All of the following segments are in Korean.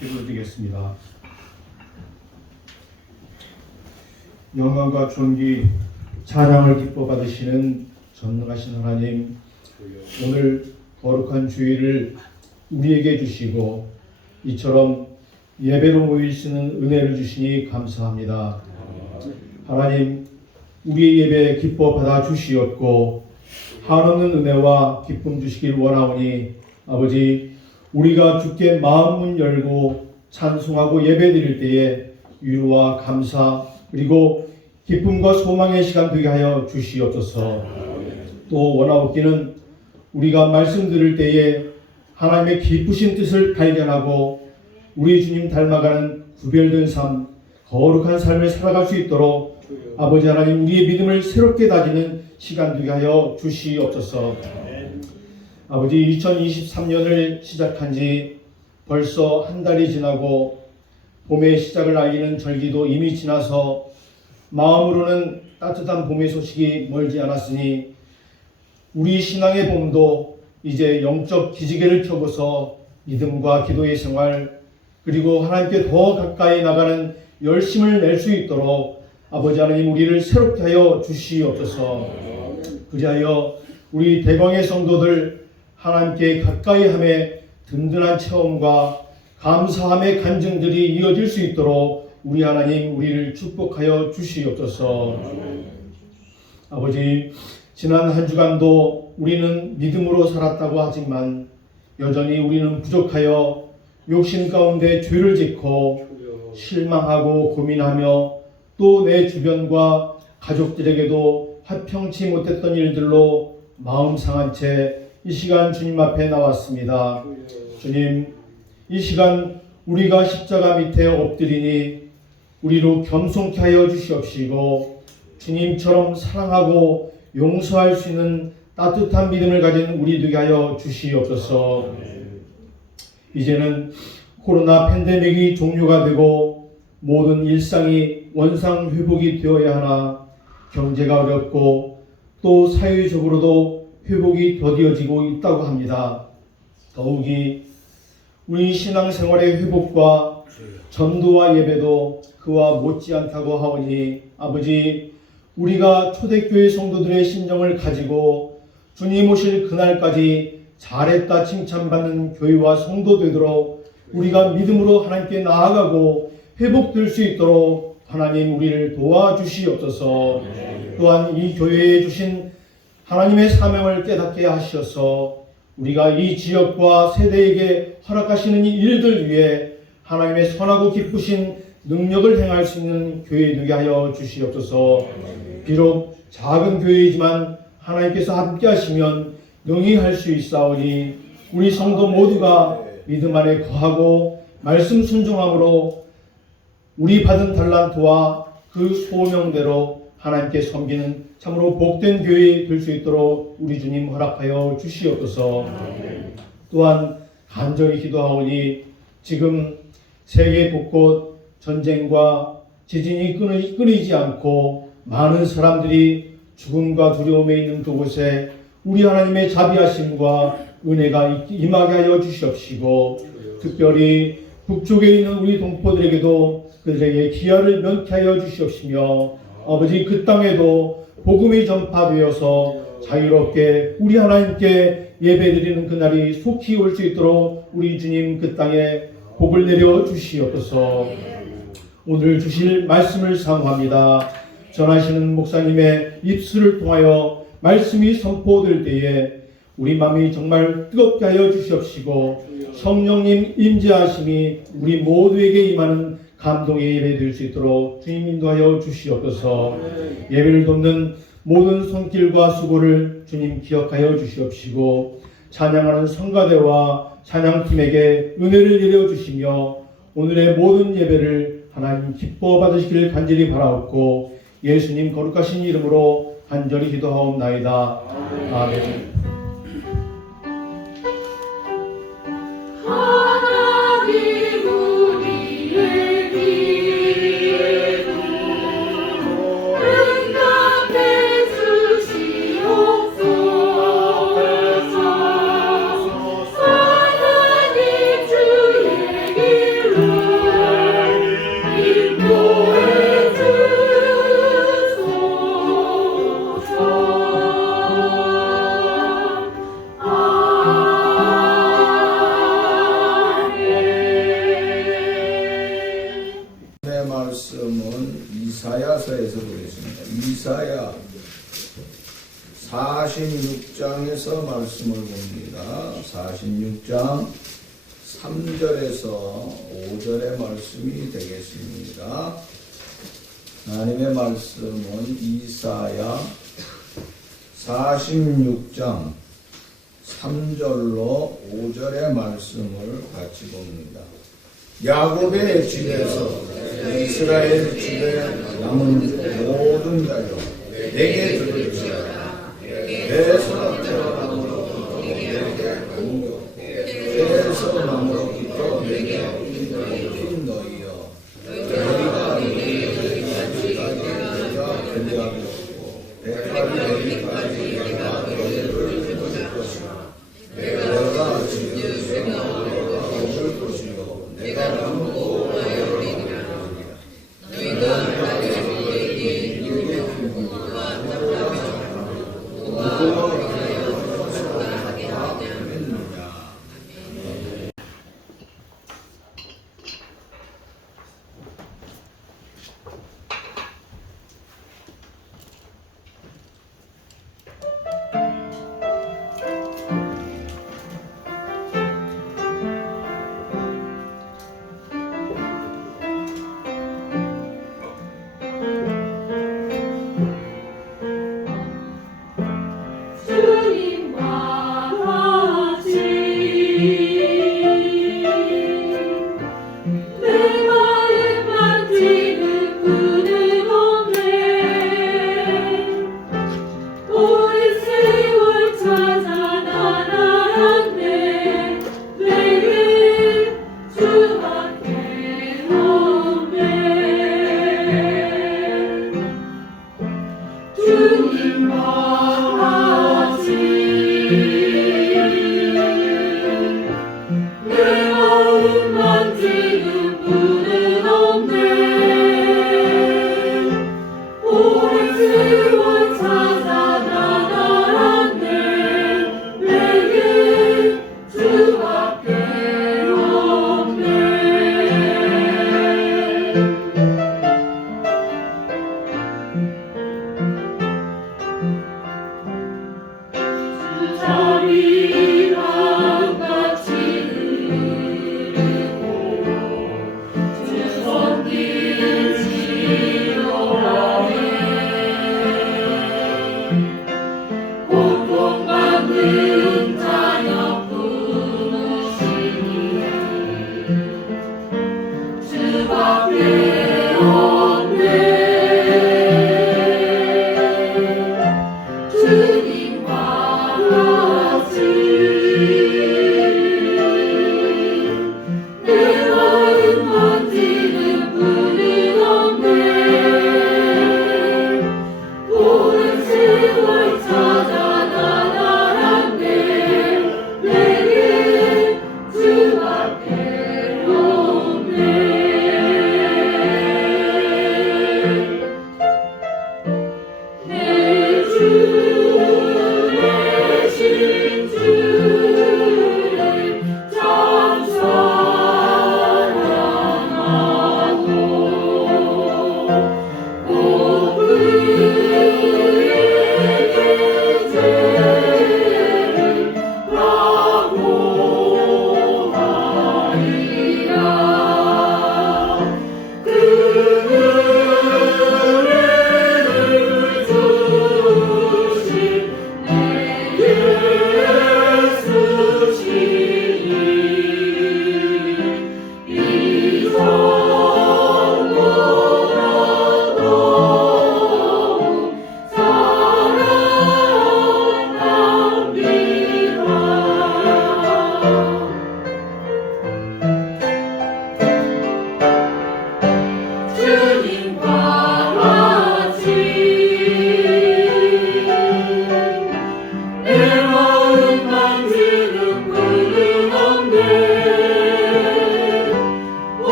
기도드리겠습니다. 영광과 존귀, 찬양을 기뻐 받으시는 전능하신 하나님, 오늘 거룩한 주일을 우리에게 주시고 이처럼 예배로 모일 수 있는 은혜를 주시니 감사합니다. 하나님, 우리의 예배 기뻐 받아 주시옵고 한없는 은혜와 기쁨 주시길 원하오니 아버지, 우리가 주께 마음문 열고 찬송하고 예배드릴 때에 위로와 감사 그리고 기쁨과 소망의 시간 되게 하여 주시옵소서. 또 원하옵기는 우리가 말씀 들을 때에 하나님의 기쁘신 뜻을 발견하고 우리 주님 닮아가는 구별된 삶, 거룩한 삶을 살아갈 수 있도록 아버지 하나님, 우리의 믿음을 새롭게 다지는 시간 되게 하여 주시옵소서. 아버지, 2023년을 시작한 지 벌써 한 달이 지나고 봄의 시작을 알리는 절기도 이미 지나서 마음으로는 따뜻한 봄의 소식이 멀지 않았으니 우리 신앙의 봄도 이제 영적 기지개를 켜고서 믿음과 기도의 생활 그리고 하나님께 더 가까이 나가는 열심을 낼 수 있도록 아버지 하나님, 우리를 새롭게 하여 주시옵소서. 그리하여 우리 대광의 성도들 하나님께 가까이 함에 든든한 체험과 감사함의 간증들이 이어질 수 있도록 우리 하나님, 우리를 축복하여 주시옵소서. 아버지, 지난 한 주간도 우리는 믿음으로 살았다고 하지만 여전히 우리는 부족하여 욕심 가운데 죄를 짓고 실망하고 고민하며 또 내 주변과 가족들에게도 화평치 못했던 일들로 마음 상한 채 이 시간 주님 앞에 나왔습니다. 주님, 이 시간 우리가 십자가 밑에 엎드리니 우리로 겸손케 하여 주시옵시고 주님처럼 사랑하고 용서할 수 있는 따뜻한 믿음을 가진 우리 되게 하여 주시옵소서. 이제는 코로나 팬데믹이 종료가 되고 모든 일상이 원상 회복이 되어야 하나 경제가 어렵고 또 사회적으로도 회복이 더디어지고 있다고 합니다. 더욱이 우리 신앙생활의 회복과 전도와 예배도 그와 못지않다고 하오니 아버지, 우리가 초대교회 성도들의 심정을 가지고 주님 오실 그날까지 잘했다 칭찬받는 교회와 성도 되도록 우리가 믿음으로 하나님께 나아가고 회복될 수 있도록 하나님, 우리를 도와주시옵소서. 또한 이 교회에 주신 하나님의 사명을 깨닫게 하셔서 우리가 이 지역과 세대에게 허락하시는 이 일들 위해 하나님의 선하고 기쁘신 능력을 행할 수 있는 교회 되게 하여 주시옵소서. 비록 작은 교회이지만 하나님께서 함께 하시면 능히 할 수 있사오니 우리 성도 모두가 믿음 안에 거하고 말씀 순종함으로 우리 받은 달란트와 그 소명대로 하나님께 섬기는 참으로 복된 교회 될 수 있도록 우리 주님 허락하여 주시옵소서. 또한 간절히 기도하오니 지금 세계 곳곳 전쟁과 지진이 끊이지 않고 많은 사람들이 죽음과 두려움에 있는 그곳에 우리 하나님의 자비하심과 은혜가 임하게 하여 주시옵시고 특별히 북쪽에 있는 우리 동포들에게도 그들에게 기아를 면케하여 주시옵시며 아버지, 그 땅에도 복음이 전파되어서 자유롭게 우리 하나님께 예배드리는 그날이 속히 올 수 있도록 우리 주님 그 땅에 복을 내려 주시옵소서. 오늘 주실 말씀을 사모합니다. 전하시는 목사님의 입술을 통하여 말씀이 선포될 때에 우리 마음이 정말 뜨겁게 하여 주시옵시고 성령님 임재하심이 우리 모두에게 임하는 감동의 예배 될 수 있도록 주님 인도하여 주시옵소서. 예배를 돕는 모든 손길과 수고를 주님 기억하여 주시옵시고 찬양하는 성가대와 찬양팀에게 은혜를 내려주시며 오늘의 모든 예배를 하나님 기뻐 받으시길 간절히 바라옵고 예수님 거룩하신 이름으로 간절히 기도하옵나이다. 아멘. 하나님 주의 길 이사야서에서 보겠습니다. 이사야 46장에서 말씀을 봅니다. 46장 3절에서 5절의 말씀이 되겠습니다. 하나님의 말씀은 이사야 46장 3절로 5절의 말씀을 같이 봅니다. 야곱의 집에서 이스라엘 집에 남은 모든 자여 내게 들을지어다. 배에서 태어남으로부터 내게 안겨 배에서 남으로부터 내게 핀 너희여 너희가 내리기까지 내가 견디하였고 백발이 내리기까지 내가 너희를 거둘 것이나 내가 지금 너희가 먹을 것이요 내가 남고 너희를 너희가 자비랑 같이 흐르고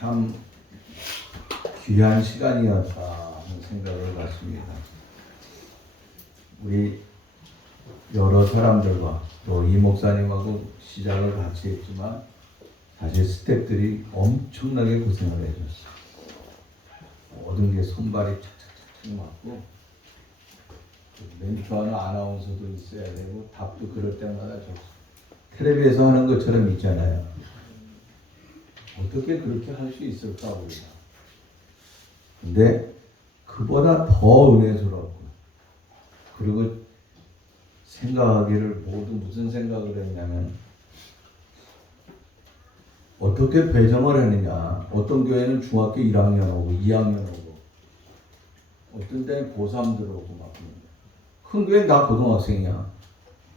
참 귀한 시간이었다 하는 생각을 갖습니다. 우리 여러 사람들과 또 이 목사님하고 시작을 같이 했지만 사실 스태프들이 엄청나게 고생을 해줬어요. 모든 게 손발이 착착착착 맞고 멘트하는 아나운서도 있어야 되고 답도 그럴 때마다 텔레비에서 하는 것처럼 있잖아요. 어떻게 그렇게 할 수 있을까 우리가. 근데 그보다 더 은혜스럽고 그리고 생각하기를 모두 무슨 생각을 했냐면 어떻게 배정을 했느냐. 어떤 교회는 중학교 1학년 오고 2학년 오고 어떤 데는 고3 들어오고 막 큰 교회는 다 고등학생이야.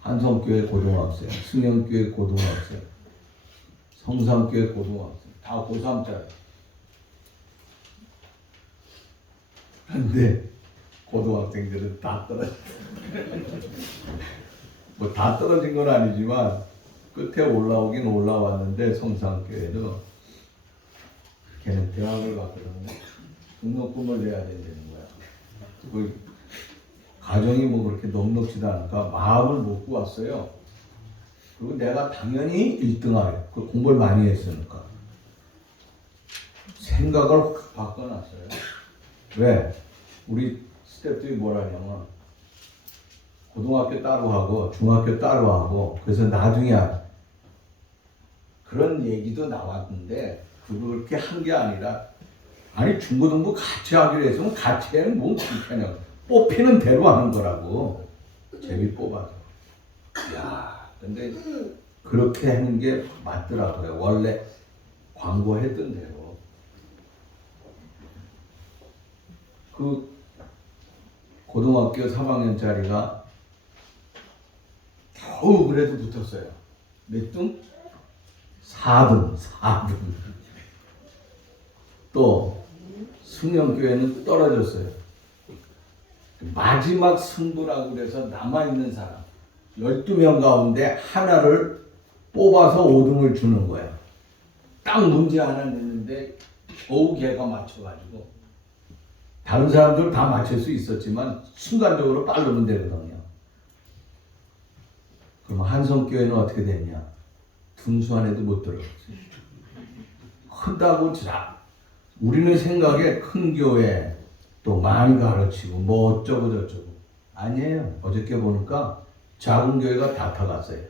한성교회 고등학생, 승영교회 고등학생, 성삼교회 고등학생 다 고3짜리. 근데 고등학생들은 다 떨어졌어. 뭐 다 떨어진 건 아니지만 끝에 올라오긴 올라왔는데 성삼교회도 걔는 대학을 갔거든요. 등록금을 내야 된다는 거야. 그 가정이 뭐 그렇게 넉넉지도 않으니까 마음을 먹고 왔어요. 그리고 내가 당연히 1등하래. 그 공부를 많이 했으니까. 생각을 확 바꿔놨어요. 왜? 우리 스태프들이 뭐라냐면 고등학교 따로 하고 중학교 따로 하고 그래서 나중에 그런 얘기도 나왔는데 그렇게 한 게 아니라 아니 중고등부 같이 하기로 했으면 같이 해는 뭔 그렇게냐. 뽑히는 대로 하는 거라고. 재미 뽑아서. 야, 근데 그렇게 하는 게 맞더라고요. 원래 광고했던 대로. 그 고등학교 3학년짜리가 겨우 그래도 붙었어요. 몇 등? 4등. 또 승영교회는 떨어졌어요. 마지막 승부라고 그래서 남아있는 사람 12명 가운데 하나를 뽑아서 5등을 주는 거야. 딱 문제 하나 냈는데 겨우 걔가 맞춰가지고 다른 사람들 다 맞출 수 있었지만 순간적으로 빠르면 되거든요. 그럼 한성교회는 어떻게 됐냐? 둔수한 애도 못 들어갔어요. 크다고 자 우리는 생각에 큰 교회 또 많이 가르치고 뭐 어쩌고 저쩌고 아니에요. 어저께 보니까 작은 교회가 다 타갔어요.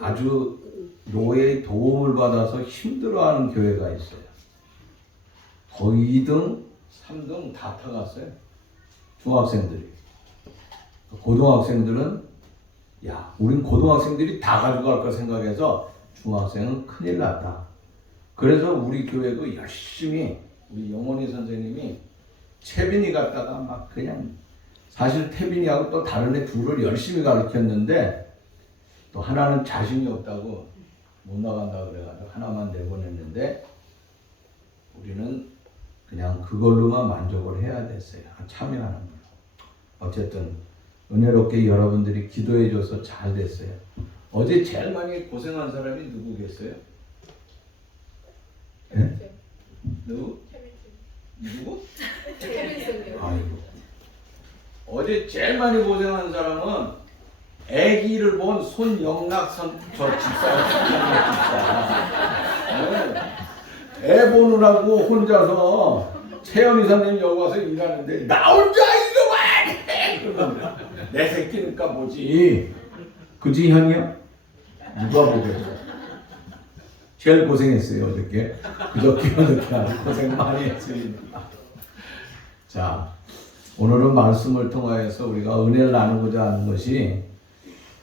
아주 노예의 도움을 받아서 힘들어하는 교회가 있어요. 거의 2등, 3등 다 타갔어요. 중학생들이. 고등학생들은 야, 우린 고등학생들이 다 가져갈 거 생각해서 중학생은 큰일 났다. 그래서 우리 교회도 열심히 우리 영원히 선생님이 채빈이 갔다가 막 그냥 사실 태빈이하고 또 다른 애 둘을 열심히 가르쳤는데 또 하나는 자신이 없다고 못 나간다 그래가지고 하나만 내보냈는데 우리는 그냥 그걸로만 만족을 해야 됐어요. 참여하는 걸로. 어쨌든 은혜롭게 여러분들이 기도해줘서 잘 됐어요. 어제 제일 많이 고생한 사람이 누구겠어요? 예? 누구? 아이고. 어제 제일 많이 고생한 사람은 아기를 본 손영락선 저 집사예요. 애 보느라고 혼자서 최연희 선생님 여기 와서 일하는데 나 혼자 이거 왜 그러면 내 새끼니까 뭐지. 그지 형이요? 누가 보겠어. 제일 고생했어요 어저께. 그저께 아주 고생 많이 했습니다. 자, 오늘은 말씀을 통하여서 우리가 은혜를 나누고자 하는 것이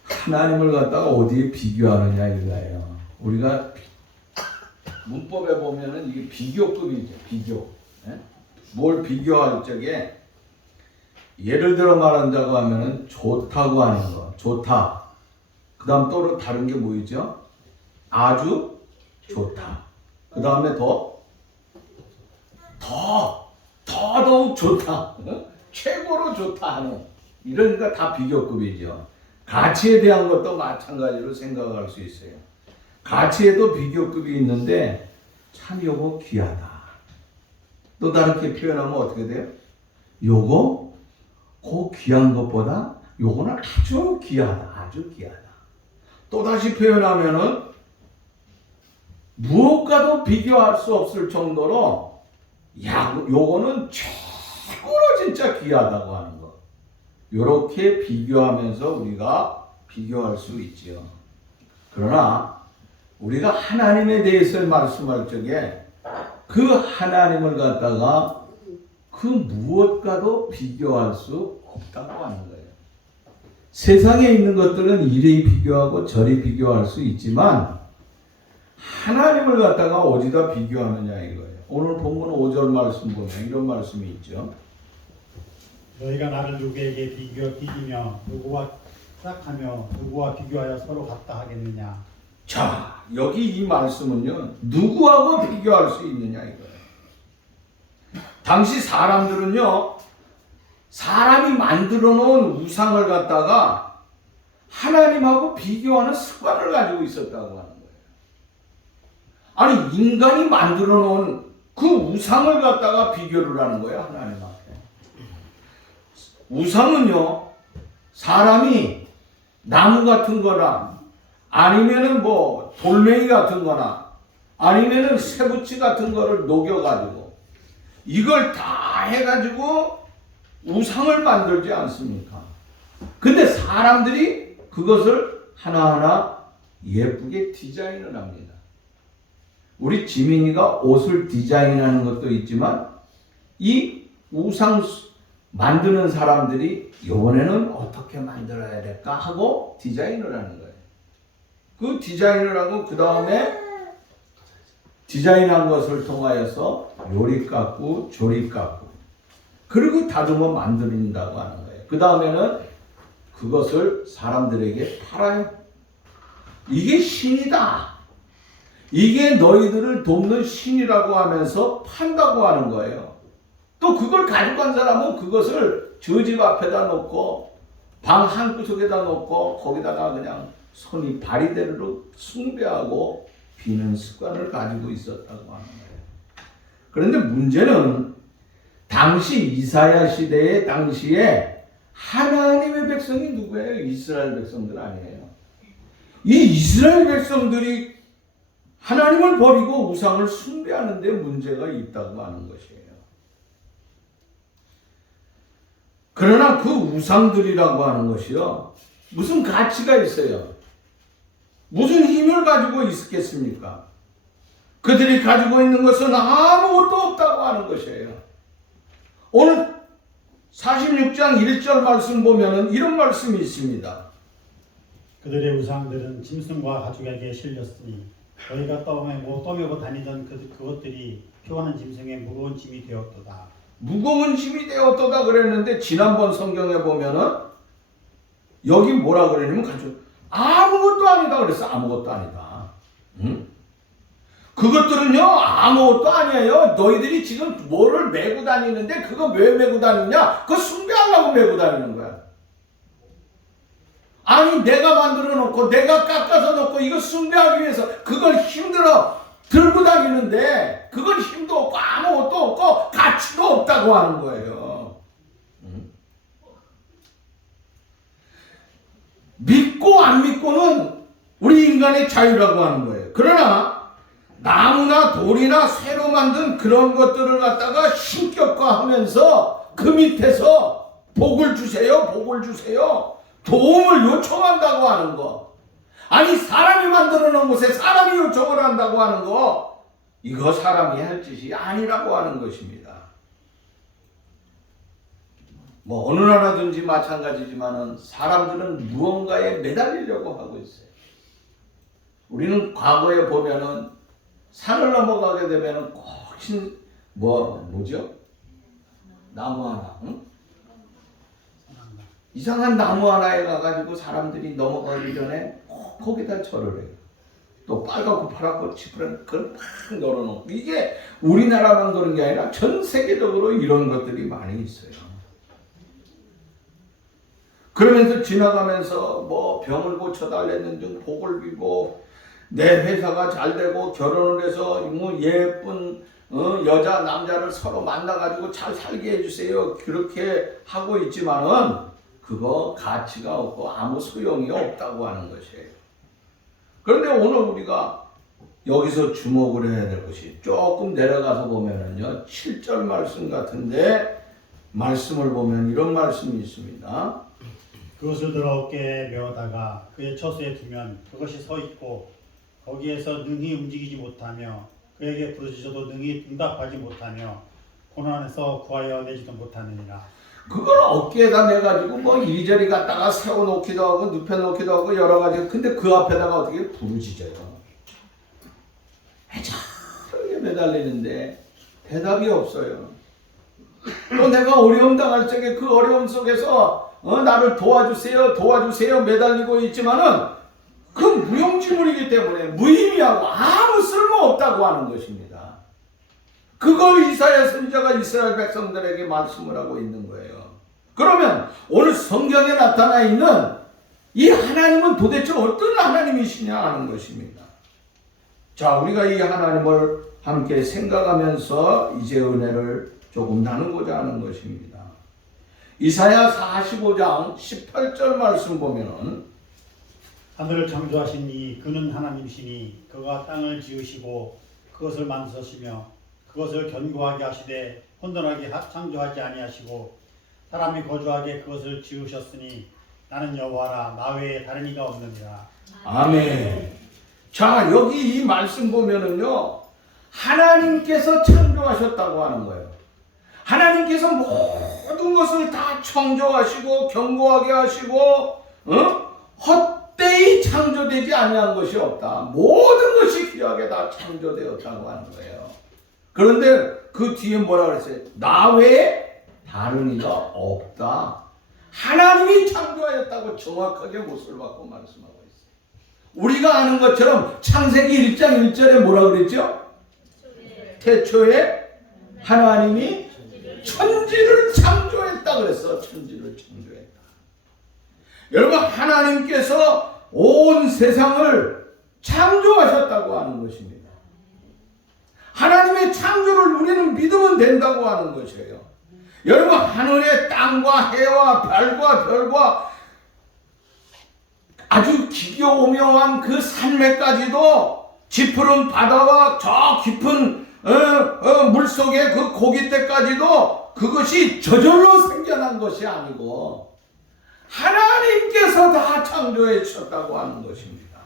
하나님을 갖다가 어디에 비교하느냐 이거예요. 우리가 문법에 보면은 이게 비교급이죠. 비교. 예? 뭘 비교할 적에 예를 들어 말한다고 하면은 좋다고 하는 거. 좋다. 그 다음 또 다른 게 뭐있죠? 아주 좋다. 그 다음에 더더욱 좋다. 최고로 좋다 하는. 이러니까 다 비교급이죠. 가치에 대한 것도 마찬가지로 생각할 수 있어요. 가치에도 비교급이 있는데 참 요거 귀하다. 또 다르게 표현하면 어떻게 돼요? 요거 그 귀한 것보다 요거는 아주 귀하다. 아주 귀하다. 또 다시 표현하면은 무엇과도 비교할 수 없을 정도로 요거는 최고로 진짜 귀하다고 하는 거. 요렇게 비교하면서 우리가 비교할 수 있지요. 그러나 우리가 하나님에 대해서 말씀할 적에 그 하나님을 갖다가 그 무엇과도 비교할 수 없다고 하는 거예요. 세상에 있는 것들은 이리 비교하고 저리 비교할 수 있지만 하나님을 갖다가 어디다 비교하느냐 이거예요. 오늘 본문 5절 말씀 보면 이런 말씀이 있죠. 너희가 나를 누구에게 비기며 누구와 짝하며 누구와 비교하여 서로 같다 하겠느냐. 자, 여기 이 말씀은요, 누구하고 비교할 수 있느냐 이거예요. 당시 사람들은요, 사람이 만들어 놓은 우상을 갖다가 하나님하고 비교하는 습관을 가지고 있었다고 하는 거예요. 아니, 인간이 만들어 놓은 그 우상을 갖다가 비교를 하는 거예요, 하나님 앞에. 우상은요, 사람이 나무 같은 거나 아니면은 뭐 돌멩이 같은 거나 아니면은 쇠붙이 같은 거를 녹여가지고 이걸 다 해가지고 우상을 만들지 않습니까? 근데 사람들이 그것을 하나하나 예쁘게 디자인을 합니다. 우리 지민이가 옷을 디자인하는 것도 있지만 이 우상 만드는 사람들이 이번에는 어떻게 만들어야 될까 하고 디자인을 하는 거예요. 그 디자인을 하고 그 다음에 디자인한 것을 통하여서 요리 깎고 조리 깎고 그리고 다듬어 만든다고 하는 거예요. 그 다음에는 그것을 사람들에게 팔아요. 이게 신이다. 이게 너희들을 돕는 신이라고 하면서 판다고 하는 거예요. 또 그걸 가지고 간 사람은 그것을 저 집 앞에다 놓고 방 한구석에다 놓고 거기다가 그냥 손이 발이 되도록 숭배하고 비는 습관을 가지고 있었다고 하는 거예요. 그런데 문제는 당시 이사야 시대의 당시에 하나님의 백성이 누구예요? 이스라엘 백성들 아니에요. 이 이스라엘 백성들이 하나님을 버리고 우상을 숭배하는 데 문제가 있다고 하는 것이에요. 그러나 그 우상들이라고 하는 것이요, 무슨 가치가 있어요? 무슨 힘을 가지고 있겠습니까? 그들이 가지고 있는 것은 아무것도 없다고 하는 것이에요. 오늘 46장 1절 말씀 보면은 이런 말씀이 있습니다. 그들의 우상들은 짐승과 가축에게 실렸으니 너희가 떠매고 다니던 그것들이 표하는 짐승의 무거운 짐이 되었도다. 무거운 짐이 되었도다 그랬는데 지난번 성경에 보면은 여기 뭐라 그러냐면 가지고 아무것도 아니다 그랬어. 아무것도 아니다. 응? 그것들은요 아무것도 아니에요. 너희들이 지금 뭐를 메고 다니는데 그거 왜 메고 다니냐? 그거 숭배하려고 메고 다니는 거야. 아니 내가 만들어 놓고 내가 깎아서 놓고 이거 숭배하기 위해서 그걸 힘들어 들고 다니는데 그건 힘도 없고 아무것도 없고 가치도 없다고 하는 거예요. 믿고 안 믿고는 우리 인간의 자유라고 하는 거예요. 그러나 나무나 돌이나 쇠로 만든 그런 것들을 갖다가 신격화하면서 그 밑에서 복을 주세요, 복을 주세요. 도움을 요청한다고 하는 거. 아니 사람이 만들어 놓은 곳에 사람이 요청을 한다고 하는 거, 이거 사람이 할 짓이 아니라고 하는 것입니다. 뭐 어느 나라든지 마찬가지지만은 사람들은 무언가에 매달리려고 하고 있어요. 우리는 과거에 보면은 산을 넘어가게 되면은 꼭 뭐죠? 나무 하나, 응? 이상한 나무 하나에 가가지고 사람들이 넘어가기 전에 꼭 거기다 절을 해요. 또 빨갛고 파랗고 찌푸른 그걸 팍 널어놓고, 이게 우리나라만 그런 게 아니라 전 세계적으로 이런 것들이 많이 있어요. 그러면서 지나가면서 뭐 병을 고쳐달라는 등 복을 빌고 내 회사가 잘 되고 결혼을 해서 뭐 예쁜 여자 남자를 서로 만나가지고 잘 살게 해주세요. 그렇게 하고 있지만은 그거 가치가 없고 아무 소용이 없다고 하는 것이에요. 그런데 오늘 우리가 여기서 주목을 해야 될 것이 조금 내려가서 보면은요 7절 말씀 같은데 말씀을 보면 이런 말씀이 있습니다. 그것을 들어 어깨에 메어다가 그의 처소에 두면 그것이 서 있고 거기에서 능히 움직이지 못하며 그에게 부르짖어도 능히 응답하지 못하며 고난에서 구하여 내지도 못하느니라. 그걸 어깨에다 내가지고 뭐 이리저리 갖다가 세워놓기도 하고 눕혀놓기도 하고 여러 가지. 근데 그 앞에다가 어떻게 부르짖어요. 애절하게 매달리는데 대답이 없어요. 또 내가 어려움 당할 적에 그 어려움 속에서 나를 도와주세요 매달리고 있지만은 그 무용지물이기 때문에 무의미하고 아무 쓸모없다고 하는 것입니다. 그걸 이사야 선지자가 이스라엘 백성들에게 말씀을 하고 있는 거예요. 그러면 오늘 성경에 나타나 있는 이 하나님은 도대체 어떤 하나님이시냐 하는 것입니다. 자, 우리가 이 하나님을 함께 생각하면서 이제 은혜를 조금 나누고자 하는 것입니다. 이사야 45장 18절 말씀 보면은 하늘을 창조하신 이 그는 하나님이시니 그가 땅을 지으시고 그것을 만드셨으며 그것을 견고하게 하시되 혼돈하게 창조하지 아니하시고 사람이 거주하게 그것을 지으셨으니 나는 여호와라 나 외에 다른 이가 없느니라. 아멘. 자, 여기 이 말씀 보면은요 하나님께서 창조하셨다고 하는 거예요. 하나님께서 모든 것을 다 창조하시고 견고하게 하시고 헛되이 창조되지 아니한 것이 없다. 모든 것이 귀하게 다 창조되었다고 하는 거예요. 그런데 그 뒤에 뭐라 그랬어요? 나 외에 다른 이가 없다. 하나님이 창조하였다고 정확하게 못을 받고 말씀하고 있어요. 우리가 아는 것처럼 창세기 1장 1절에 뭐라 그랬죠? 태초에 하나님이 천지를 창조했다 그랬어. 천지를 창조했다. 여러분 하나님께서 온 세상을 창조하셨다고 하는 것입니다. 하나님의 창조를 우리는 믿으면 된다고 하는 것이에요. 여러분 하늘의 땅과 해와 별과 아주 기교오명한 그 산맥까지도 짙푸른 바다와 저 깊은 물속의 그 고깃대까지도 그것이 저절로 생겨난 것이 아니고 하나님께서 다 창조해 주셨다고 하는 것입니다.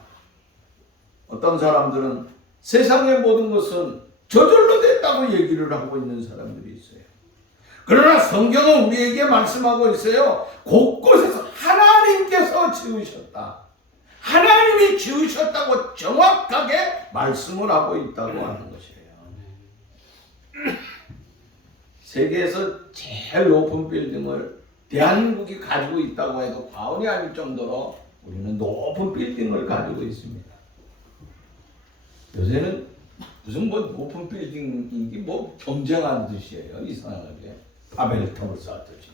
어떤 사람들은 세상의 모든 것은 저절로 됐다고 얘기를 하고 있는 사람들이 있어요. 그러나 성경은 우리에게 말씀하고 있어요. 곳곳에서 하나님께서 지으셨다. 하나님이 지으셨다고 정확하게 말씀을 하고 있다고 하는 것이에요. 세계에서 제일 높은 빌딩을 대한민국이 가지고 있다고 해도 과언이 아닐 정도로 우리는 높은 빌딩을 가지고 있습니다. 요새는 무슨 뭐 높은 빌딩이 뭐 경쟁하는 듯이에요. 이상하게 바벨탑을 쌓듯이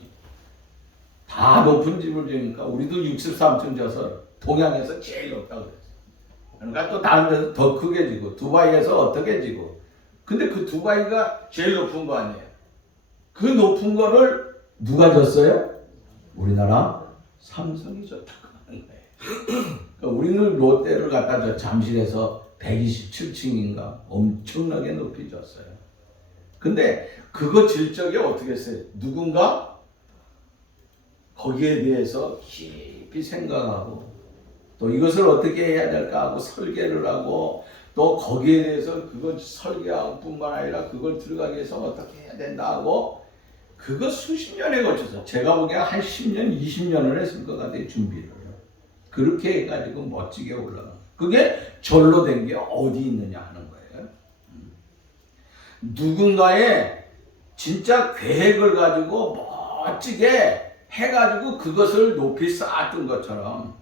다 높은 집을 지으니까 우리도 63층 져서 동양에서 제일 높다고 그랬어요. 그러니까 또 다른 데서 더 크게 지고 두바이에서 어떻게 지고 근데 그 두바이가 제일 높은 거 아니에요. 그 높은 거를 누가 졌어요? 우리나라 삼성이 졌다고 하는 거예요. 그러니까 우리는 롯데를 갖다 저 잠실에서 127층인가 엄청나게 높이 졌어요. 근데 그거 질 적에 어떻게 했어요? 누군가 거기에 대해서 깊이 생각하고 또 이것을 어떻게 해야 될까 하고 설계를 하고 또 거기에 대해서 그걸 설계하고 뿐만 아니라 그걸 들어가기 위해서 어떻게 해야 된다 하고 그거 수십 년에 걸쳐서 제가 보기에 한 10년, 20년을 했을 것 같아요. 준비를. 그렇게 해가지고 멋지게 올라가. 그게 절로 된 게 어디 있느냐 하는 거예요. 누군가의 진짜 계획을 가지고 멋지게 해가지고 그것을 높이 쌓았던 것처럼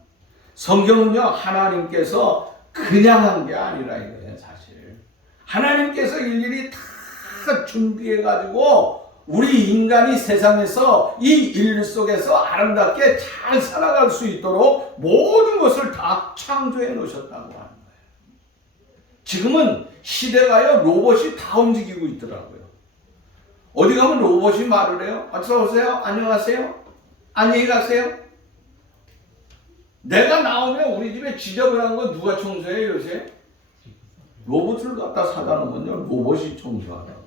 성경은요 하나님께서 그냥 한 게 아니라 이거예요. 사실 하나님께서 일일이 다 준비해가지고 우리 인간이 세상에서 이 인류 속에서 아름답게 잘 살아갈 수 있도록 모든 것을 다 창조해 놓으셨다고 하는 거예요. 지금은 시대가요, 로봇이 다 움직이고 있더라고요. 어디 가면 로봇이 말을 해요. 어서 오세요. 안녕하세요. 안녕히 가세요. 내가 나오면 우리 집에 지저분한 거 누가 청소해요, 요새? 로봇을 갖다 사다 놓으면요, 로봇이 청소하더라고요.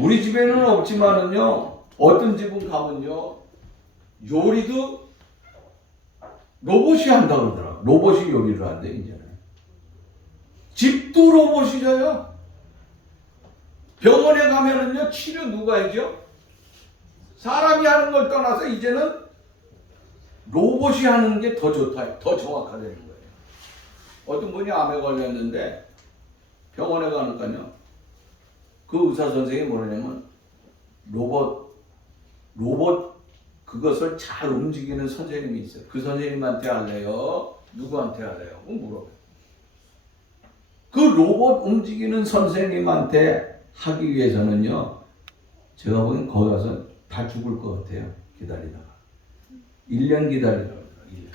우리 집에는 없지만은요, 어떤 집은 가면요, 요리도 로봇이 한다고 그러더라고요. 로봇이 요리를 한대, 이제는. 집도 로봇이져요. 병원에 가면은요, 치료 누가 해줘? 사람이 하는 걸 떠나서 이제는 로봇이 하는 게 더 좋다, 더 정확하다는 거예요. 어떤 분이 암에 걸렸는데 병원에 가니까요, 그 의사 선생님이 뭐냐면 로봇 그것을 잘 움직이는 선생님이 있어요. 그 선생님한테 할래요? 누구한테 할래요? 물어봐요. 그 로봇 움직이는 선생님한테 하기 위해서는요, 제가 보기엔 거기 가서 다 죽을 것 같아요. 기다리다가 1년 기다리다가 1년.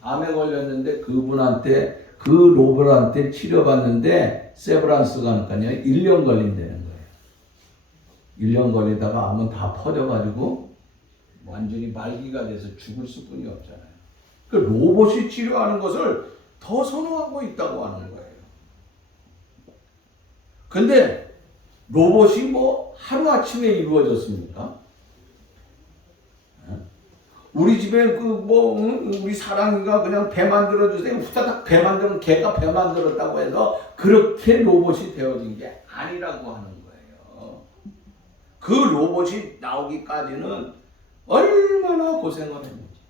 암에 걸렸는데 그분한테, 그 로봇한테 치료받는데 세브란스가 가니까요 1년 걸린다는 거예요. 1년 걸리다가 암은 다 퍼져가지고 완전히 말기가 돼서 죽을 수뿐이 없잖아요. 그 로봇이 치료하는 것을 더 선호하고 있다고 하는 거예요. 근데 로봇이 뭐 하루아침에 이루어졌습니까? 우리 집에 우리 사랑이가 그냥 배 만들어주세요. 후다닥 배 만들면 걔가 배 만들었다고 해서 그렇게 로봇이 되어진 게 아니라고 하는 거예요. 그 로봇이 나오기까지는 얼마나 고생을 했는지.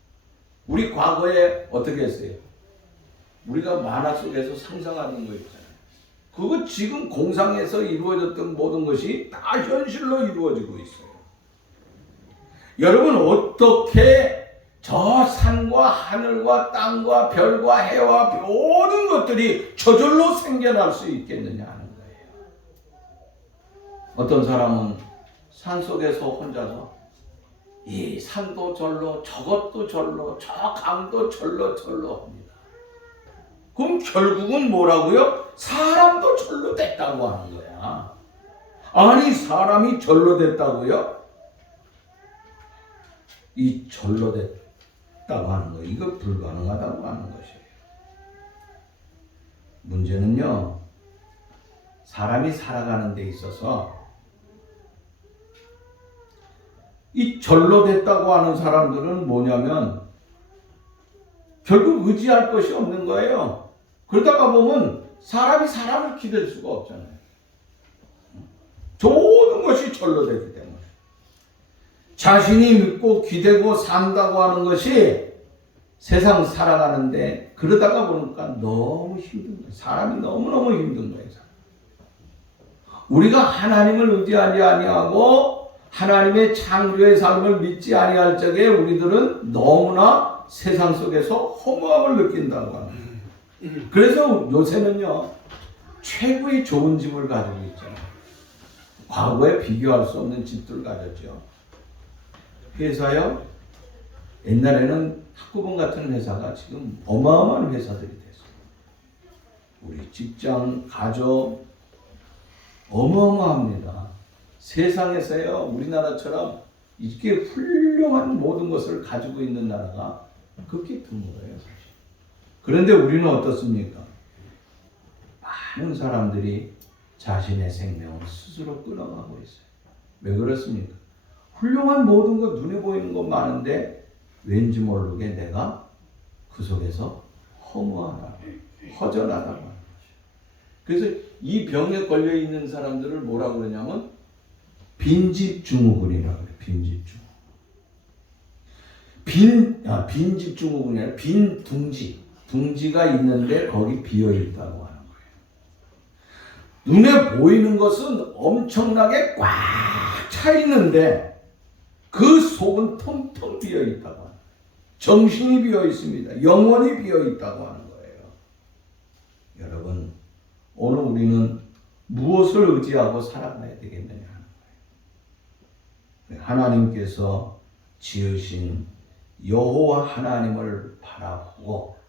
우리 과거에 어떻게 했어요? 우리가 만화 속에서 상상하는 거 있잖아요. 그거 지금 공상에서 이루어졌던 모든 것이 다 현실로 이루어지고 있어요. 여러분, 어떻게 저 산과 하늘과 땅과 별과 해와 모든 것들이 저절로 생겨날 수 있겠느냐 하는 거예요. 어떤 사람은 산 속에서 혼자서 이 산도 절로, 저것도 절로, 저 강도 절로 합니다. 그럼 결국은 뭐라고요? 사람도 절로 됐다고 하는 거야. 아니, 사람이 절로 됐다고요? 이 절로 됐다고 하는 거, 이거 불가능하다고 하는 것이에요. 문제는요, 사람이 살아가는 데 있어서 이 절로 됐다고 하는 사람들은 뭐냐면 결국 의지할 것이 없는 거예요. 그러다가 보면 사람이 사람을 기댈 수가 없잖아요. 모든 것이 절로 되기 때문에. 자신이 믿고 기대고 산다고 하는 것이 세상 살아가는데 그러다가 보니까 너무 힘든 거예요. 사람이 너무너무 힘든 거예요. 우리가 하나님을 의지하지 아니하고 하나님의 창조의 삶을 믿지 아니할 적에 우리들은 너무나 세상 속에서 허무함을 느낀다고 합니다. 그래서 요새는요, 최고의 좋은 집을 가지고 있잖아요. 과거에 비교할 수 없는 집들을 가졌죠. 회사요, 옛날에는 학구본 같은 회사가 지금 어마어마한 회사들이 됐어요. 우리 직장, 가족 어마어마합니다. 세상에서요, 우리나라처럼 이렇게 훌륭한 모든 것을 가지고 있는 나라가 극히 드물어요, 사실. 그런데 우리는 어떻습니까? 많은 사람들이 자신의 생명을 스스로 끊어가고 있어요. 왜 그렇습니까? 훌륭한 모든 것, 눈에 보이는 것 많은데 왠지 모르게 내가 그 속에서 허무하다, 허전하다고 하는 거죠. 그래서 이 병에 걸려 있는 사람들을 뭐라 그러냐면 빈집증후군이라고 해요. 빈집증후군. 빈집증후군이 아니라 빈둥지. 둥지가 있는데 거기 비어 있다고 하는 거예요. 눈에 보이는 것은 엄청나게 꽉 차 있는데 그 속은 텅텅 비어 있다고 하는 거예요. 정신이 비어 있습니다. 영혼이 비어 있다고 하는 거예요. 여러분, 오늘 우리는 무엇을 의지하고 살아가야 되겠느냐 하는 거예요. 하나님께서 지으신 여호와 하나님을 바라보고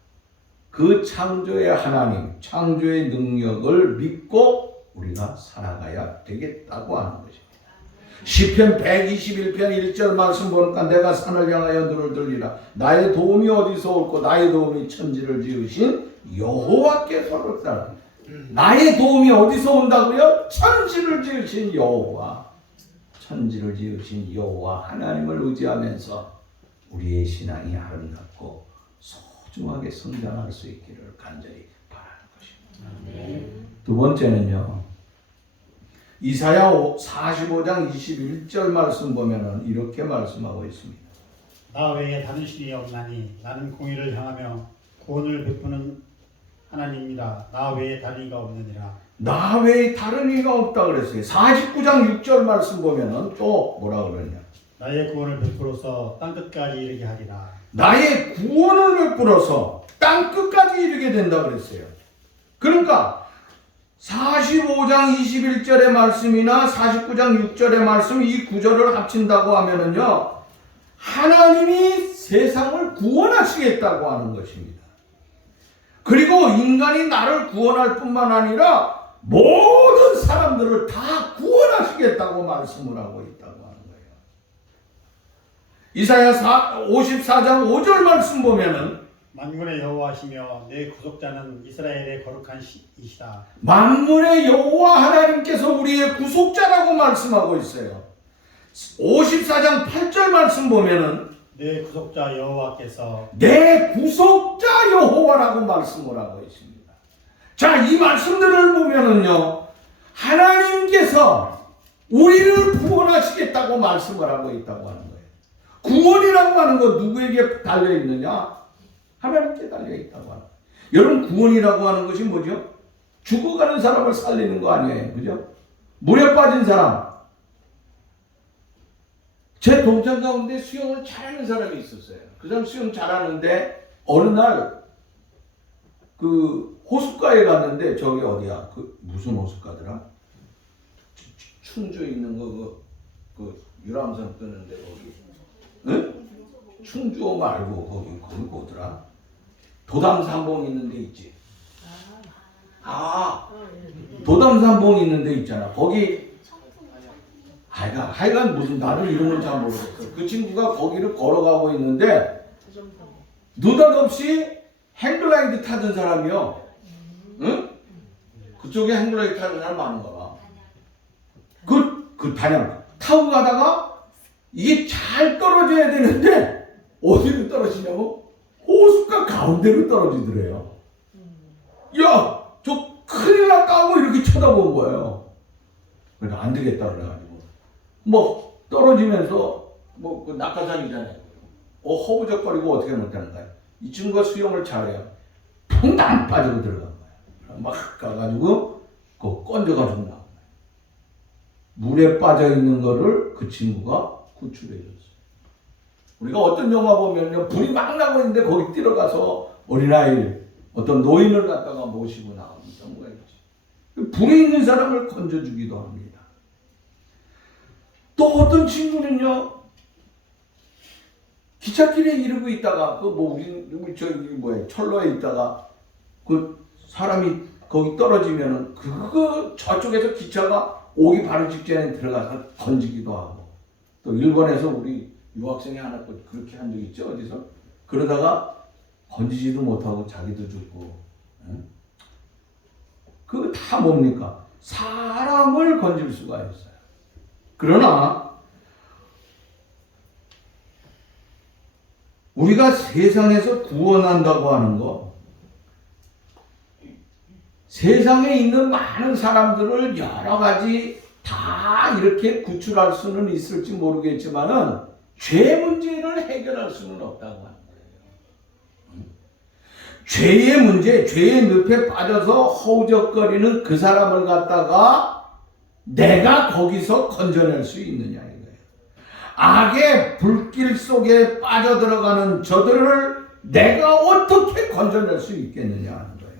그 창조의 하나님, 창조의 능력을 믿고 우리가 살아가야 되겠다고 하는 것입니다. 시편 121편 1절 말씀 보니까 내가 산을 향하여 눈을 들리라. 나의 도움이 어디서 올고 나의 도움이 천지를 지으신 여호와께서로다. 나의 도움이 어디서 온다고요? 천지를 지으신 여호와. 천지를 지으신 여호와 하나님을 의지하면서 우리의 신앙이 아름답고 소중하게 성장할 수 있기를 간절히 바라는 것입니다. 두 번째는요. 이사야 45장 21절 말씀 보면은 이렇게 말씀하고 있습니다. 나 외에 다른 신이 없나니 나는 공의를 향하며 구원을 베푸는 하나님이라. 나 외에 다른 이가 없느니라. 나 외에 다른 이가 없다 그랬어요. 49장 6절 말씀 보면은 또 뭐라 그러냐. 나의 구원을 베풀어서 땅끝까지 이르게 하리라. 나의 구원을 베풀어서 땅끝까지 이르게 된다 그랬어요. 그러니까 45장 21절의 말씀이나 49장 6절의 말씀 이 구절을 합친다고 하면은요. 하나님이 세상을 구원하시겠다고 하는 것입니다. 그리고 인간이 나를 구원할 뿐만 아니라 모든 사람들을 다 구원하시겠다고 말씀을 하고 있다고 하는 거예요. 이사야 54장 5절 말씀 보면은 만군의 여호와시며 내 구속자는 이스라엘의 거룩한 이시다. 만물의 여호와 하나님께서 우리의 구속자라고 말씀하고 있어요. 54장 8절 말씀 보면은 내 구속자 여호와께서 내 구속자 여호와라고 말씀을 하고 있습니다. 자, 이 말씀들을 보면은요, 하나님께서 우리를 구원하시겠다고 말씀을 하고 있다고 하는 거예요. 구원이라고 하는 거 누구에게 달려 있느냐? 하나님께 달려 있다고 하는 거예요. 여러분, 구원이라고 하는 것이 뭐죠? 죽어가는 사람을 살리는 거 아니에요, 그죠? 물에 빠진 사람. 제 동창 가운데 수영을 잘하는 사람이 있었어요. 그 사람 수영 잘하는데 어느 날 그 호숫가에 갔는데 저기 어디야? 그 무슨 호숫가더라? 충주 있는 거 그 유람선 뜨는데 거기. 응? 충주 말고 거기 뭐더라? 도담산봉 있는 데 있지. 도담산봉 있는 데 있잖아. 거기 하여간 무슨 나는 이름을 잘 모르겠어. 그 친구가 거기를 걸어가고 있는데 느닷없이 행글라이드 타던 사람이요. 응? 그쪽에 행글라이드 타던 사람 많은가 봐. 그 단양 타고 가다가 이게 잘 떨어져야 되는데 어디로 떨어지냐고? 호숫가 가운데로 떨어지더래요. 야, 저 큰일 났다 하고 이렇게 쳐다본 거예요. 그러니까 안 되겠다 그래가지고 뭐 떨어지면서 뭐 그 낙하산이잖아요. 허우적거리고 어떻게 못하는 거야. 이 친구가 수영을 잘해요. 퐁당 빠지고 들어간 거야. 막 가가지고 그 건져가지고 나온 거야. 물에 빠져 있는 거를 그 친구가 구출해 줬어요. 우리가 어떤 영화 보면요, 불이 막 나고 있는데 거기 뛰어가서 어린아이 어떤 노인을 갖다가 모시고 나오는 경우가 있지. 불에 있는 사람을 건져주기도 합니다. 또 어떤 친구는요, 기찻길에 이러고 있다가 우리 저기 뭐야 철로에 있다가 그 사람이 거기 떨어지면은 그거 저쪽에서 기차가 오기 바로 직전에 들어가서 건지기도 하고, 또 일본에서 우리 유학생이 하나 그렇게 한 적 있죠, 어디서? 그러다가 건지지도 못하고 자기도 죽고. 응? 그거 다 뭡니까? 사람을 건질 수가 있어요. 그러나 우리가 세상에서 구원한다고 하는 거, 세상에 있는 많은 사람들을 여러 가지 다 이렇게 구출할 수는 있을지 모르겠지만은 죄 문제를 해결할 수는 없다고 하는 거예요. 죄의 문제, 죄의 늪에 빠져서 허우적거리는 그 사람을 갖다가 내가 거기서 건져낼 수 있느냐 이거예요. 악의 불길 속에 빠져들어가는 저들을 내가 어떻게 건져낼 수 있겠느냐 하는 거예요.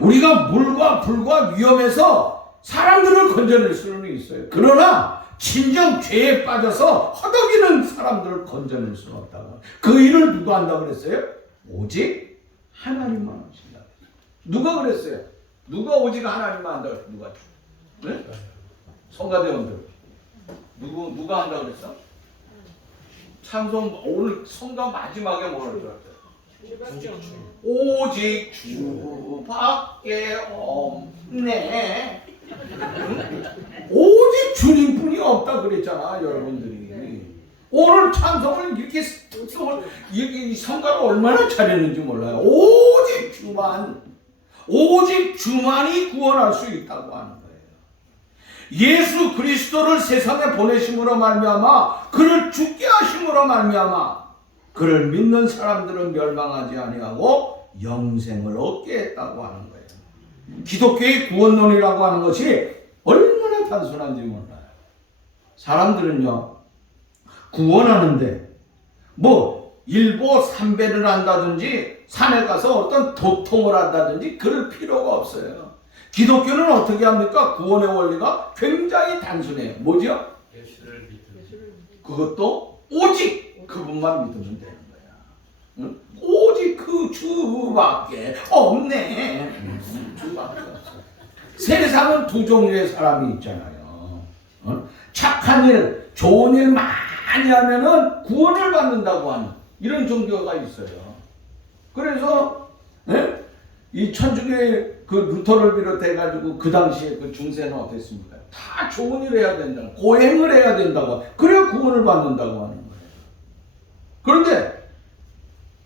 우리가 물과 불과 위험에서 사람들을 건져낼 수는 있어요. 그러나 진정 죄에 빠져서 허덕이는 사람들을 건져낼 수는 없다고. 그 일을 누가 한다고 그랬어요? 오직 하나님만 하신다. 누가 그랬어요? 누가 오직 하나님만 한다 그랬어? 누가? 네? 성가대원들. 누가 한다 그랬어? 찬송 오늘 성가 마지막에 뭐라 그랬어요? 오직 주밖에 없네. 오직 주님뿐이 없다 그랬잖아, 여러분들이. 오늘 찬송을 이렇게 특성을 이 성가를 얼마나 잘했는지 몰라요. 오직 주만이 구원할 수 있다고 하는 거예요. 예수 그리스도를 세상에 보내심으로 말미암아 그를 죽게 하심으로 말미암아 그를 믿는 사람들은 멸망하지 아니하고 영생을 얻게 했다고 하는 거예요. 기독교의 구원론이라고 하는 것이 얼마나 단순한지 몰라요. 사람들은요, 구원하는데 뭐 일보 삼배를 한다든지 산에 가서 어떤 도통을 한다든지 그럴 필요가 없어요. 기독교는 어떻게 합니까? 구원의 원리가 굉장히 단순해요. 뭐죠? 예수를 믿으면 그것도 오직 그분만 믿으면 되는 거야. 응? 오직 그 주밖에 없네. 주밖에 없어. 세상은 두 종류의 사람이 있잖아요. 착한 일, 좋은 일 많이 하면은 구원을 받는다고 하는 이런 종교가 있어요. 그래서 이 천주교의 그 루터를 비롯해가지고 그 당시에 그 중세는 어땠습니까? 다 좋은 일을 해야 된다고, 고행을 해야 된다고, 그래야 구원을 받는다고 하는 거예요. 그런데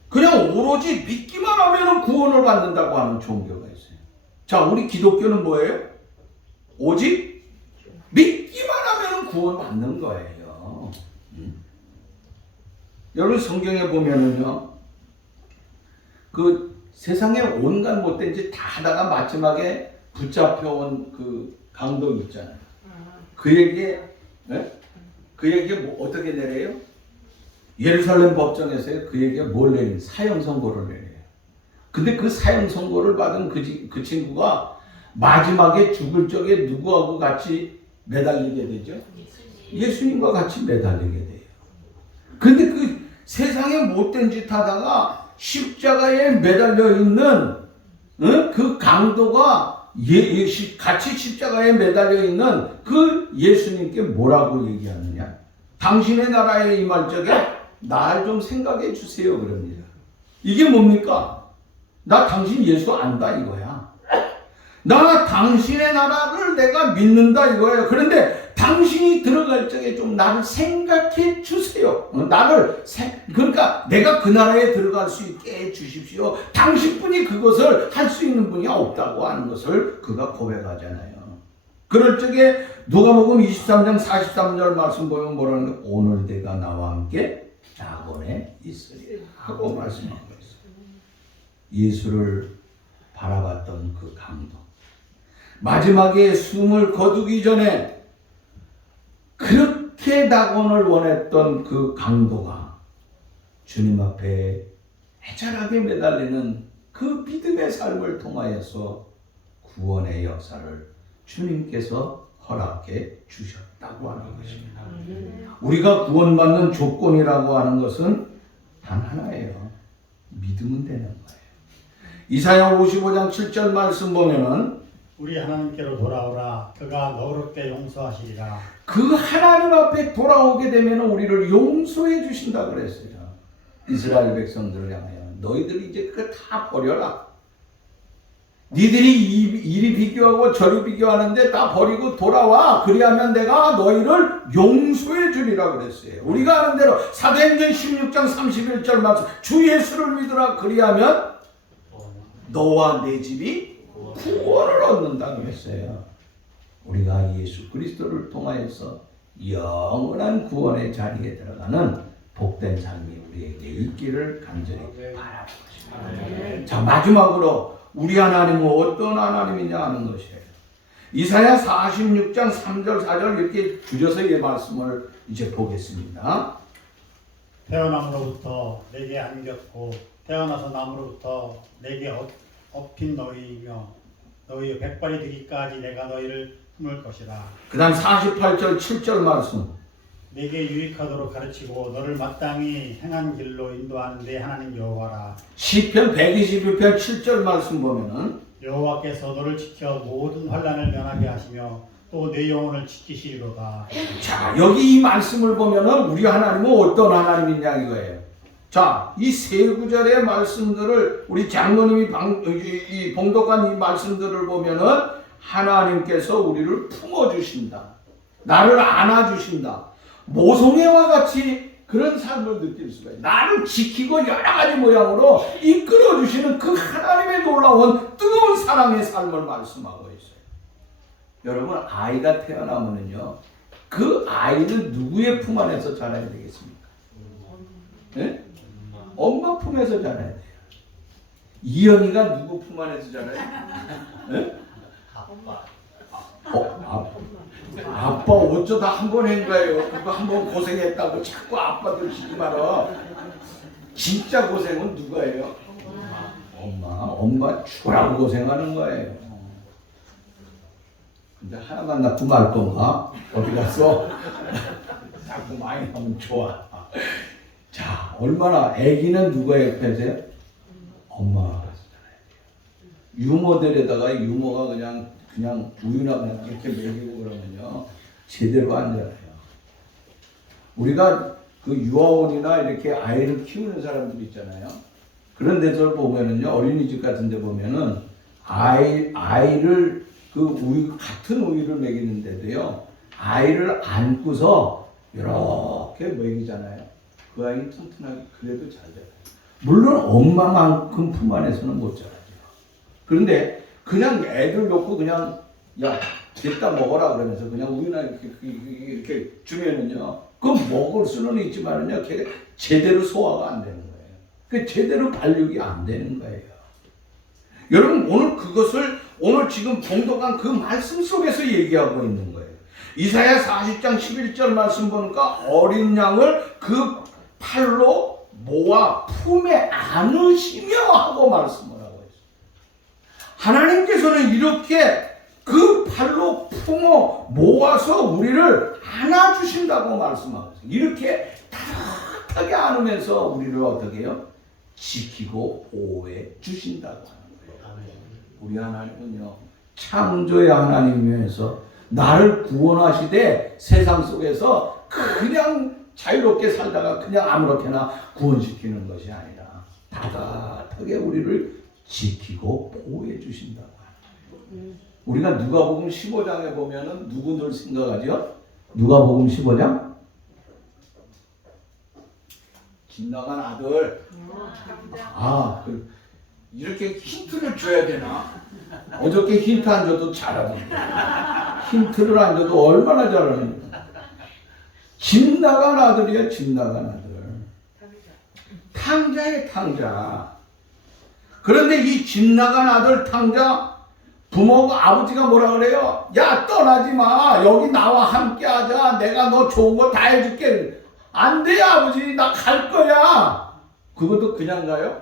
그냥 오로지 믿기만 하면 구원을 받는다고 하는 종교가 있어요. 자, 우리 기독교는 뭐예요? 오직 믿기만 하면 구원 받는 거예요. 여러분 성경에 보면은요, 그 세상에 온갖 못된 짓 다 하다가 마지막에 붙잡혀온 그 강도 있잖아요. 그에게 뭐 어떻게 내려요? 예루살렘 법정에서 그에게 뭘 내린? 사형 선고를 내려요. 근데 그 사형 선고를 받은 그 친구가 마지막에 죽을 적에 누구하고 같이 매달리게 되죠? 예수님과 같이 매달리게 돼요. 근데 그 세상에 못된 짓 하다가 십자가에 매달려 있는 그 강도가 같이 십자가에 매달려 있는 그 예수님께 뭐라고 얘기하느냐? 당신의 나라에 임할 적에 날 좀 생각해 주세요 그럽니다. 이게 뭡니까? 나 당신 예수 안다 이거야. 나 당신의 나라를 내가 믿는다 이거예요. 그런데 당신이 들어갈 적에 좀 나를 생각해 주세요. 그러니까 내가 그 나라에 들어갈 수 있게 해 주십시오. 당신뿐이 그것을 할 수 있는 분이 없다고 하는 것을 그가 고백하잖아요. 그럴 적에 누가복음 23장 43절 말씀 보면 뭐라는 거예요? 오늘 내가 나와 함께 낙원에 있으리 하고 말씀하고 있어요. 예수를 바라봤던 그 강도, 마지막에 숨을 거두기 전에 그렇게 낙원을 원했던 그 강도가 주님 앞에 애절하게 매달리는 그 믿음의 삶을 통하여서 구원의 역사를 주님께서 허락해 주셨다고 하는 것입니다. 우리가 구원받는 조건이라고 하는 것은 단 하나예요. 믿으면 되는 거예요. 이사야 55장 7절 말씀 보면은 우리 하나님께로 돌아오라. 그가 너그럽게 용서하시리라. 그 하나님 앞에 돌아오게 되면 우리를 용서해 주신다 그랬어요. 이스라엘 백성들을 향하여 너희들이 이제 그거 다 버려라. 니들이 이리 비교하고 저리 비교하는데 다 버리고 돌아와. 그리하면 내가 너희를 용서해 주리라 그랬어요. 우리가 아는 대로 사도행전 16장 31절 말씀, 주 예수를 믿으라. 그리하면 너와 내 집이 구원을 얻는다 그랬어요. 우리가 예수 그리스도를 통하여서 영원한 구원의 자리에 들어가는 복된 삶이 우리에게 있기를 간절히 바라고 있습니다. 자, 마지막으로 우리 하나님은 어떤 하나님이냐 하는 것이에요. 이사야 46장 3절 4절 이렇게 줄여서 이 말씀을 이제 보겠습니다. 태어남으로부터 내게 안겼고 태어나서 남으로부터 내게 업힌 너희이며 너희의 백발이 되기까지 내가 너희를 품을 것이라. 그 다음 48절 7절 말씀. 내게 유익하도록 가르치고 너를 마땅히 행한 길로 인도하는 내 하나님 여호와라. 시편 121편 7절 말씀 보면은 여호와께서 너를 지켜 모든 환난을 면하게 하시며 또 내 영혼을 지키시리로다. 자, 여기 이 말씀을 보면은 우리 하나님은 어떤 하나님이냐 이거예요. 자, 이 세 구절의 말씀들을 우리 장로님이 이 봉독한 이 말씀들을 보면은 하나님께서 우리를 품어주신다. 나를 안아주신다. 모성애와 같이 그런 삶을 느낄 수가 있어요. 나를 지키고 여러 가지 모양으로 이끌어주시는 그 하나님의 놀라운 뜨거운 사랑의 삶을 말씀하고 있어요. 여러분, 아이가 태어나면은요, 그 아이는 누구의 품 안에서 자라야 되겠습니까? 네? 엄마 품에서 자라야 돼요. 이영이가 누구 품 안에서 자라요? 네? 아빠 어쩌다 한 번 한 거예요. 그거 한 번 고생했다고 자꾸 아빠들 시기 말아. 진짜 고생은 누가 해요? 엄마 죽으라고 고생하는 거예요. 근데 하나만 낳고 말 건가? 어디 갔어? 자꾸 많이 하면 좋아. 자, 얼마나 아기는 누가 옆에서요? 엄마가 유모들에다가 유모가 그냥 우유나 그냥 이렇게 먹이고 그러면요 제대로 안 자라요. 우리가 그 유아원이나 이렇게 아이를 키우는 사람들 있잖아요. 그런 데서 보면은요, 어린이집 같은 데 보면은 아이를 그 우유, 같은 우유를 먹이는데도요, 아이를 안고서 이렇게 먹이잖아요. 그 아이 튼튼하게 그래도 잘 자라요. 물론 엄마만큼 품 안에서는 못 자라죠. 그런데 그냥 애들 놓고 그냥 야 됐다 먹어라 그러면서 그냥 우유나 이렇게 주면은요, 그 먹을 수는 있지만은요, 걔가 제대로 소화가 안 되는 거예요. 그 제대로 발육이 안 되는 거예요. 여러분, 오늘 그것을 오늘 지금 봉독한 그 말씀 속에서 얘기하고 있는 거예요. 이사야 40장 11절 말씀 보니까 어린 양을 그 팔로 모아 품에 안으시며 하고 말씀을 하고 있어요. 하나님께서는 이렇게 그 팔로 품어 모아서 우리를 안아주신다고 말씀하고 있어요. 이렇게 따뜻하게 안으면서 우리를 어떻게 해요? 지키고 보호해 주신다고 하는 거예요. 우리 하나님은요, 창조의 하나님이면서 나를 구원하시되 세상 속에서 그냥 자유롭게 살다가 그냥 아무렇게나 구원시키는 것이 아니라 따뜻하게 우리를 지키고 보호해 주신다고 하는 거예요. 우리가 누가복음 15장에 보면은 누구들 생각하죠? 누가복음 15장? 집 나간 아들. 이렇게 힌트를 줘야 되나? 어저께 힌트 안 줘도 잘하던데. 힌트를 안 줘도 얼마나 잘하는지. 집 나간 아들이야, 집 나간 아들. 탕자의 탕자. 그런데 이 집 나간 아들 탕자, 부모가 아버지가 뭐라 그래요? 야, 떠나지 마. 여기 나와 함께 하자. 내가 너 좋은 거 다 해줄게. 안 돼, 아버지. 나 갈 거야. 그것도 그냥 가요?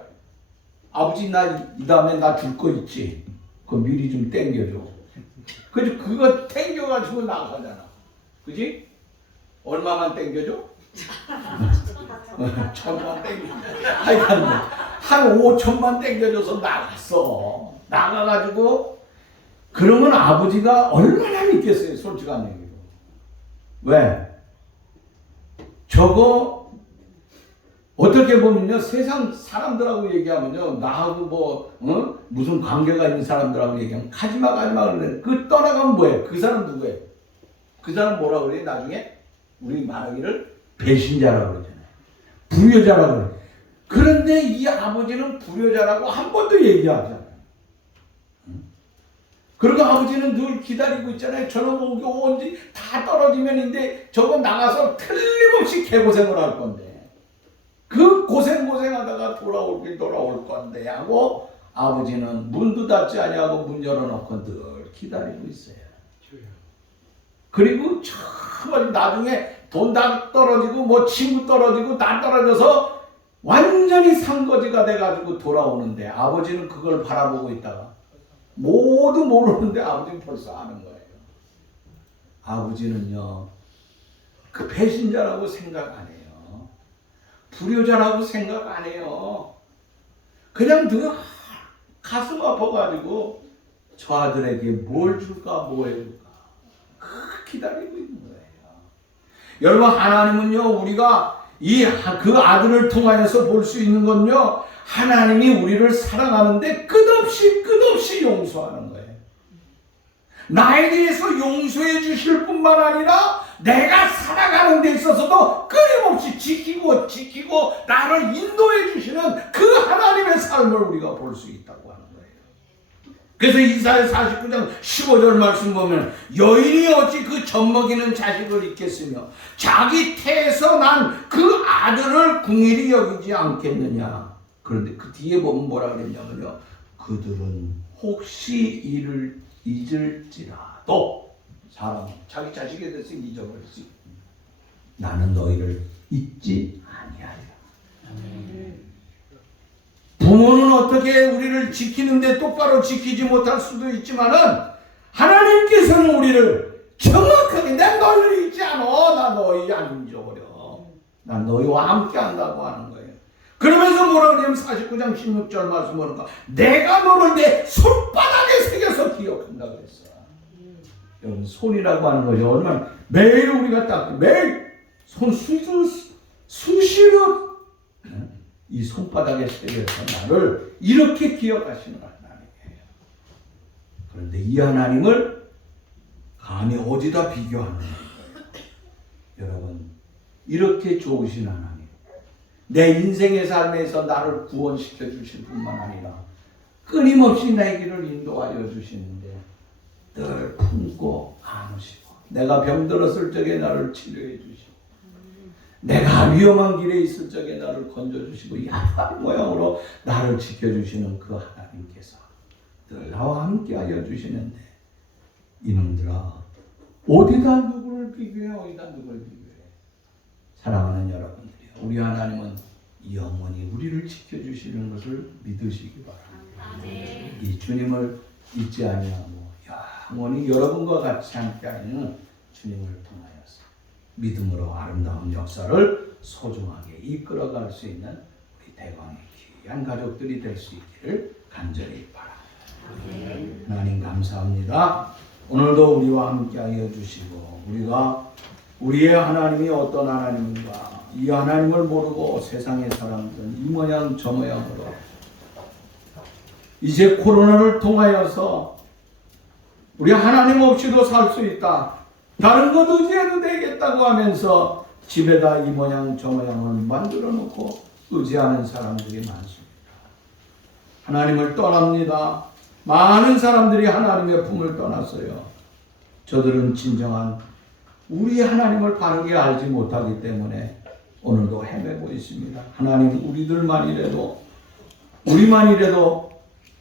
아버지, 나 이 다음에 나 줄 거 있지. 그거 미리 좀 땡겨줘. 그지? 그거 땡겨가지고 나가잖아. 그지? 얼마만 땡겨줘? 1,000만 땡겨. 하여간 한 5천만 땡겨줘서 나갔어. 나가가지고 그러면 아버지가 얼마나 믿겠어요? 솔직한 얘기로. 왜? 저거 어떻게 보면요, 세상 사람들하고 얘기하면요, 나하고 무슨 관계가 있는 사람들하고 얘기하면 가지마 그러는데 그 떠나가면 뭐예요? 그 사람 누구예요? 그 사람 뭐라 그래요? 나중에 우리 말하기를 배신자라고 그러잖아요. 불효자라고 그래요. 그런데 이 아버지는 불효자라고 한 번도 얘기하지 않아요. 그리고 아버지는 늘 기다리고 있잖아요. 저놈 언제 다 떨어지면인데 저거 나가서 틀림없이 개고생을 할 건데 그 고생하다가 돌아올 건데 하고 아버지는 문도 닫지 아니하고 문 열어놓고 늘 기다리고 있어요. 그리고 정말 나중에 돈 다 떨어지고 뭐 친구 떨어지고 다 떨어져서 완전히 상거지가 돼가지고 돌아오는데 아버지는 그걸 바라보고 있다가 모두 모르는데 아버지는 벌써 아는 거예요. 아버지는요, 그 배신자라고 생각 안 해요. 불효자라고 생각 안 해요. 그냥 늘 가슴 아파가지고 저 아들에게 뭘 줄까 뭐 해줄까 기다리고 있는 거예요. 여러분, 하나님은요, 우리가 그 아들을 통하여서 볼 수 있는 건요, 하나님이 우리를 사랑하는데 끝없이 용서하는 거예요. 나에 대해서 용서해 주실 뿐만 아니라 내가 살아가는 데 있어서도 끊임없이 지키고 나를 인도해 주시는 그 하나님의 삶을 우리가 볼 수 있다고 하는 거예요. 그래서 이사야 49장 15절 말씀 보면 여인이 어찌 그 젖먹이는 자식을 잊겠으며 자기 태에서 난 그 아들을 궁일이 여기지 않겠느냐. 그런데 그 뒤에 보면 뭐라 그랬냐면요, 그들은 혹시 이를 잊을지라도 사람 자기 자식에 대해서 잊어버릴 수 있고 나는 너희를 잊지 아니하리라. 부모는 어떻게 우리를 지키는데 똑바로 지키지 못할 수도 있지만은 하나님께서는 우리를 정확하게 난 너희를 잊지 않아. 나 너희 안 잊어버려. 난 너희와 함께 한다고 하는 거예요. 그러면서 뭐라 그러냐면 49장 16절 말씀 보니까 내가 너를 내 손바닥에 새겨서 기억한다 그랬어. 여러분, 손이라고 하는 것이 얼마나 매일 우리가 딱 매일 수시로 이 손바닥에 새겨서 나를 이렇게 기억하시는 하나님이에요. 그런데 이 하나님을 감히 어디다 비교하는 거예요? 여러분, 이렇게 좋으신 하나님, 내 인생의 삶에서 나를 구원시켜 주실 뿐만 아니라 끊임없이 내 길을 인도하여 주시는데 늘 품고 안으시고 내가 병들었을 적에 나를 치료해 주시고 내가 위험한 길에 있을 적에 나를 건져주시고 약한 모양으로 나를 지켜주시는 그 하나님께서 늘 나와 함께하여 주시는데 이놈들아, 어디다 누구를 비교해? 어디다 누구를 비교해? 사랑하는 여러분들이요, 우리 하나님은 영원히 우리를 지켜주시는 것을 믿으시기 바랍니다. 이 주님을 잊지 아니하고 영원히 여러분과 같이 함께하는 주님을 통하여서 믿음으로 아름다운 역사를 소중하게 이끌어갈 수 있는 우리 대광의 귀한 가족들이 될 수 있기를 간절히 바랍니다. 하나님 감사합니다. 오늘도 우리와 함께하여 주시고 우리가 우리의 하나님이 어떤 하나님인가, 이 하나님을 모르고 세상의 사람들은 이 모양 저 모양으로 이제 코로나를 통하여서 우리 하나님 없이도 살 수 있다, 다른 것 의지해도 되겠다고 하면서 집에다 이 모양 저 모양을 만들어 놓고 의지하는 사람들이 많습니다. 하나님을 떠납니다. 많은 사람들이 하나님의 품을 떠났어요. 저들은 진정한 우리 하나님을 바르게 알지 못하기 때문에 오늘도 헤매고 있습니다. 하나님, 우리만이라도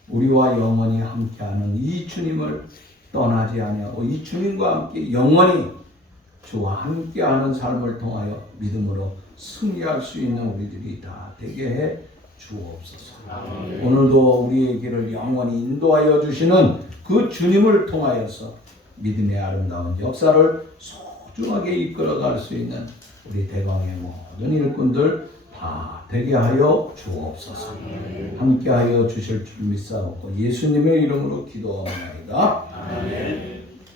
우리와 영원히 함께하는 이 주님을 떠나지 아니하고 이 주님과 함께 영원히 주와 함께하는 삶을 통하여 믿음으로 승리할 수 있는 우리들이 다 되게 해 주옵소서. 오늘도 우리의 길을 영원히 인도하여 주시는 그 주님을 통하여서 믿음의 아름다운 역사를 소중하게 이끌어갈 수 있는 우리 대광의 모든 일꾼들 다 되게 하여 주옵소서. 함께하여 주실 줄 믿사옵고 예수님의 이름으로 기도하옵나이다. 아멘.